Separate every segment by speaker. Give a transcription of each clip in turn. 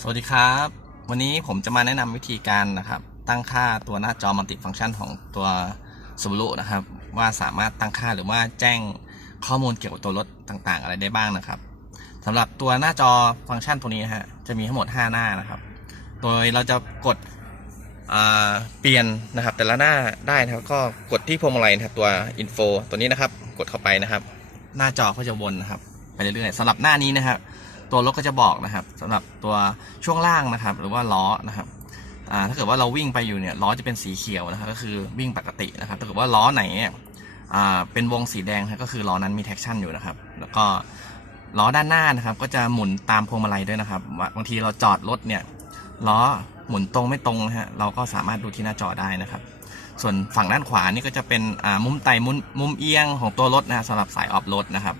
Speaker 1: สวัสดีครับ วันนี้ผมจะมาแนะนำวิธีการนะครับ ตั้งค่าตัวหน้าจอมัลติฟังก์ชันของตัว Subaru นะครับ ว่าสามารถตั้งค่าหรือว่าแจ้งข้อมูลเกี่ยวกับตัวรถต่างๆ อะไรได้บ้างนะครับสำหรับตัวหน้าจอฟังก์ชันตัวนี้นะฮะจะมีทั้งหมด 5 หน้านะครับ โดยเราจะกดเปลี่ยนนะครับ แต่ละหน้าได้นะครับ ก็กดที่พวงมาลัยนะครับตัว info ตัวนี้นะครับ กดเข้าไปนะครับ หน้าจอก็จะวนนะครับไปเรื่อยๆสำหรับหน้านี้นะครับ ตัวรถก็จะบอกนะครับสำหรับตัวช่วงล่างนะครับ หรือว่าล้อนะครับถ้าเกิดว่าเราวิ่งไปอยู่เนี่ยล้อจะเป็นสีเขียวนะครับก็คือวิ่งปกตินะครับถ้าเกิดว่าล้อไหนเป็นวงสีแดงครับก็คือล้อนั้นมี traction อยู่นะครับ แล้วก็ล้อด้านหน้านะครับ ก็จะหมุนตามพวงมาลัยด้วยนะครับบางทีเราจอดรถเนี่ยล้อหมุนตรงไม่ตรงนะฮะเราก็สามารถดูที่หน้าจอได้นะครับ ส่วนฝั่งด้านขวานี่ก็จะเป็นมุมไต่มุมมุมเอียงของตัวรถนะสำหรับสายออฟโรดนะครับ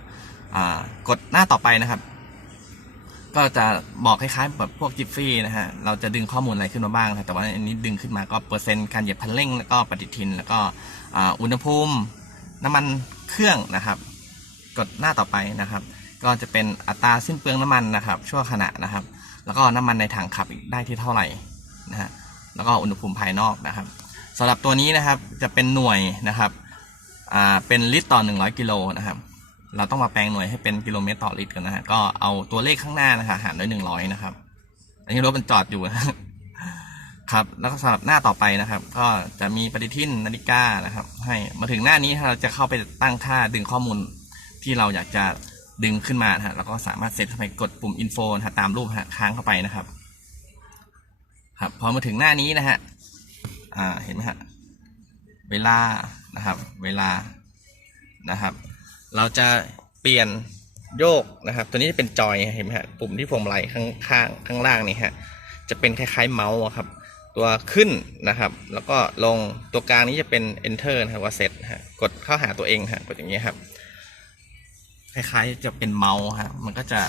Speaker 1: กดหน้าต่อไปนะครับ ก็จะบอกคล้ายๆแบบพวกจิฟฟี่นะฮะ เราจะดึงข้อมูลอะไรขึ้นมาบ้างนะแต่ว่าอันนี้ดึงขึ้นมาก็เปอร์เซ็นต์การเหยียบคันเร่ง แล้วก็ปฏิทิน แล้วก็อุณหภูมิ น้ำมันเครื่องนะครับ กดหน้าต่อไปนะครับ ก็จะเป็นอัตราสิ้นเปลืองน้ำมันนะครับ ชั่วขณะนะครับ แล้วก็น้ำมันในถังขับอีกได้ที่เท่าไหร่นะฮะ แล้วก็อุณหภูมิภายนอกนะครับสำหรับตัวนี้นะครับจะเป็นหน่วยนะครับ อ่า เป็นลิตรต่อ 100 กิโลนะครับ เราต้องมาแปลงหน่วยให้เป็นกิโลเมตรต่อลิตรกันนะฮะก็เอาตัวเลขข้างหน้านะฮะหารด้วย100นะครับ อันนี้รถมันจอดอยู่ครับแล้วก็สำหรับหน้าต่อไปนะครับ ก็จะมีปฏิทินนาฬิกานะครับ ให้มาถึงหน้านี้เราจะเข้าไปตั้งค่าดึงข้อมูลที่เราอยากจะดึงขึ้นมานะฮะเราก็สามารถเซตเข้าไปกดปุ่มอินโฟนะตามรูปค้างเข้าไปนะครับ ครับพอมาถึงหน้านี้นะฮะอ่าเห็นไหมฮะเวลานะครับ เวลานะครับ เราจะเปลี่ยนโยกนะครับ ตัวนี้จะเป็นจอยเห็นไหมฮะปุ่มที่พวงมาลัยข้างข้างข้างล่างนี่ฮะจะเป็นคล้ายๆเมาส์ครับ ตัวขึ้นนะครับ แล้วก็ลงตัวกลางนี้จะเป็น enter นะครับว่า set ฮะกดเข้าหาตัวเองฮะกดอย่างนี้ครับ คล้ายๆจะเป็นเมาส์ฮะมันก็จะ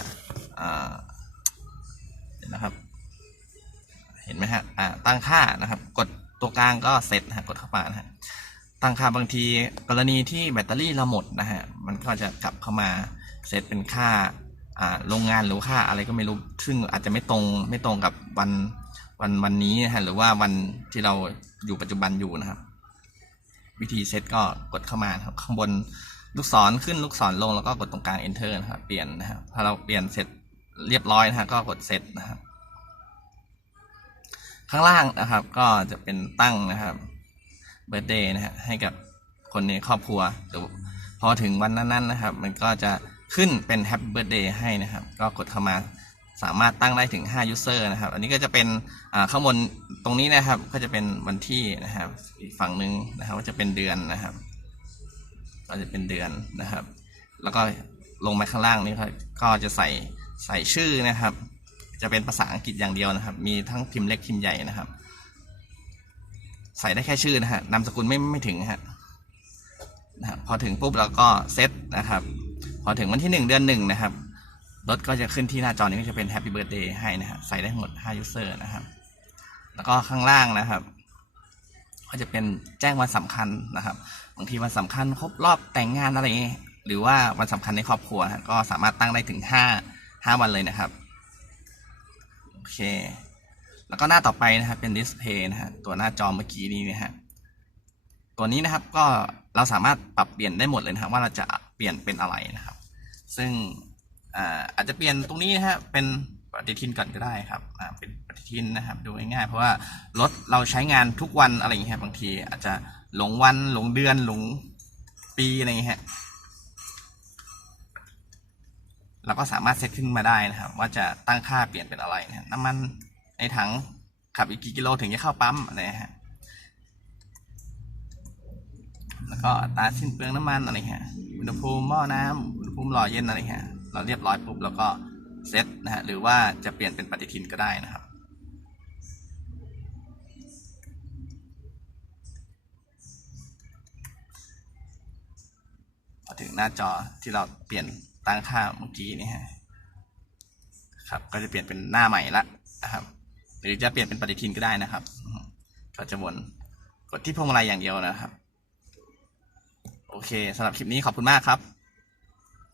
Speaker 1: เห็นะครับ เห็นไหมฮะตั้งค่านะครับ กดตัวกลางก็เสร็จนะฮะกดเข้ามานะฮะ ตั้งค่าบางทีกรณีที่แบตเตอรี่เราหมดนะฮะ มันก็จะกลับเข้ามาเซตเป็นค่าโรงงานหรือค่าอะไรก็ไม่รู้ ซึ่งอาจจะไม่ตรงไม่ตรงกับวันวันวันนี้นะฮะหรือว่าวันที่เราอยู่ปัจจุบันอยู่นะครับ วิธีเซตก็กดเข้ามาครับข้างบนลูกศรขึ้นลูกศรลงแล้วก็กดตรงกลาง enter นะครับเปลี่ยนนะครับพอเราเปลี่ยนเสร็จเรียบร้อยนะฮะก็กดเซตนะครับข้างล่างนะครับก็จะเป็นตั้งนะครับ เบ r ร์ d เดย์นะฮะให้กับคนในครอบครัวหรือพอถึงวันนั้นๆนะครับ มันก็จะขึ้นเป็นแฮปปี้เบิร์ดเดย์ให้นะครับ ก็กดเข้ามาสามารถตั้งได้ถึง 5 user นะครับ อันนี้ก็จะเป็นข้างบนตรงนี้นะครับ ก็จะเป็นวันที่นะครับ อีกฝั่งหนึ่งนะครับก็จะเป็นเดือนนะครับ ก็จะเป็นเดือนนะครับ แล้วก็ลงมาข้างล่างนี่ครับก็จะใส่ใส่ชื่อนะครับ จะเป็นภาษาอังกฤษอย่างเดียวนะครับ มีทั้งพิมพ์เล็กพิมพ์ใหญ่นะครับ ใส่ได้แค่ชื่อนะฮะนามสกุลไม่ไม่ถึงฮะนะพอถึงปุ๊บเราก็เซตนะครับ พอถึงวันที่หนึ่งเดือนหนึ่งนะครับรถก็จะขึ้นที่หน้าจอนี้ก็จะเป็น Happy Birthday ให้นะฮะใส่ได้ทั้งหมด 5 user นะครับ แล้วก็ข้างล่างนะครับ ก็จะเป็นแจ้งวันสำคัญนะครับบางทีวันสำคัญครบรอบแต่งงานอะไรอย่างงี้หรือว่าวันสำคัญในครอบครัว ก็สามารถตั้งได้ถึงห้าห้าวันเลยนะครับ โอเค แล้วก็หน้าต่อไปนะครับเป็นดิสเพย์นะฮะตัวหน้าจอเมื่อกี้นี้นะฮะตัวนี้นะครับก็เราสามารถปรับเปลี่ยนได้หมดเลยนะครับว่าเราจะเปลี่ยนเป็นอะไรนะครับ ซึ่งอาจจะเปลี่ยนตรงนี้นะฮะเป็นปฏิทินก่อนก็ได้ครับเป็นปฏิทินนะครับดูง่ายๆเพราะว่ารถเราใช้งานทุกวันอะไรอย่างเงี้ยบางที อาจจะหลงวันหลงเดือนหลงปีอะไรอย่างเงี้ยเราก็สามารถเซตขึ้นมาได้นะครับ ว่าจะตั้งค่าเปลี่ยนเป็นอะไรนะน้ำมัน ในถังขับอีกกี่กิโลถึงจะเข้าปั๊มอะไรนะฮะ แล้วก็ตาสิ้นเปลืองน้ำมันอะไรเงี้ยอุณหภูมิหม้อน้ำอุณหภูมิหล่อเย็นอะไรเงี้ยเราเรียบร้อยปุ๊บเราก็เซตนะฮะ หรือว่าจะเปลี่ยนเป็นปฏิทินก็ได้นะครับ พอถึงหน้าจอที่เราเปลี่ยนตั้งค่าเมื่อกี้นี่ฮะ ครับ ก็จะเปลี่ยนเป็นหน้าใหม่ละนะครับ รือจะเปลี่ยนเป็นปฏิทินก็ได้นะครับ ก็จะวนกดที่พวงมาลัยอย่างเดียวนะครับ โอเคสำหรับคลิปนี้ขอบคุณมากครับ